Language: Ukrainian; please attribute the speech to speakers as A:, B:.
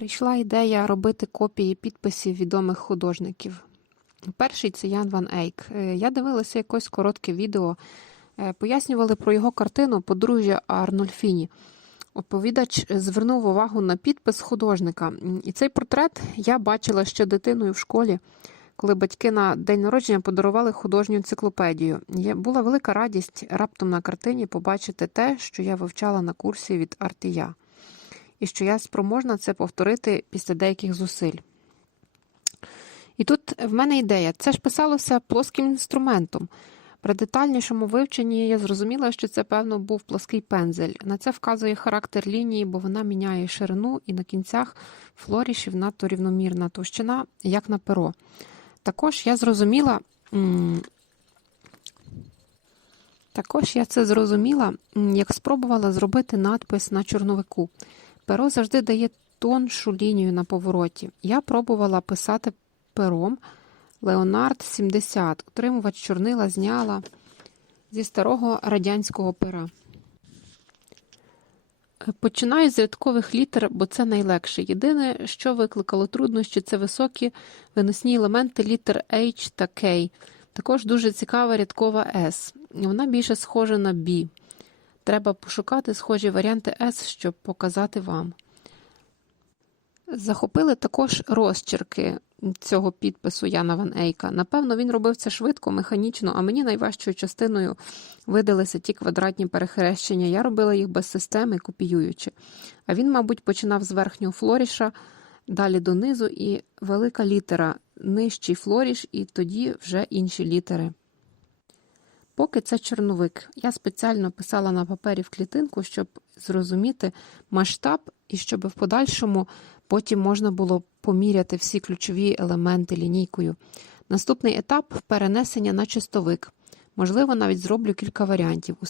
A: Прийшла ідея робити копії підписів відомих художників. Перший це Ян Ван Eyck. Е, Я дивилася якось коротке відео. Е, Пояснювали про його картину подружжя Арнольфіні. Оповідач звернув увагу на підпис художника. І цей портрет я бачила ще дитиною в школі, коли батьки на день народження подарували художню енциклопедію. Була велика радість раптом на картині побачити те, що я вивчала на курсі від Артія, і що я спроможна це повторити після деяких зусиль. І тут в мене ідея: це ж писалося плоским інструментом. При детальнішому вивченні я зрозуміла, що це, певно, був плоский пензель. На це вказує характер лінії, бо вона міняє ширину і на кінцях флорішів надто рівномірна товщина, як на перо. Також я зрозуміла. Також я це зрозуміла, як спробувала зробити надпис на чорновику. Перо завжди дає тоншу лінію на повороті. Я пробувала писати пером Леонард 70. Утримувач чорнила зняла зі старого радянського пера. Починаю з рядкових літер, бо це найлегше. Єдине, що викликало труднощі, це високі виносні елементи літер H та K. Також дуже цікава рядкова S. Вона більше схожа на B. Треба пошукати схожі варіанти S, щоб показати вам. Захопили також розчерки цього підпису Яна Ван Ейка. Напевно, він робив це швидко, механічно, а мені найважчою частиною видалися ті квадратні перехрещення. Я робила їх без системи, копіюючи. А він, мабуть, починав з верхнього флоріша, далі донизу, і велика літера, нижчий флоріш, і тоді вже інші літери. Поки це чорновик. Я спеціально писала на папері в клітинку, щоб зрозуміти масштаб і щоб в подальшому потім можна було поміряти всі ключові елементи лінійкою. Наступний етап перенесення на чистовик. Можливо, навіть зроблю кілька варіантів.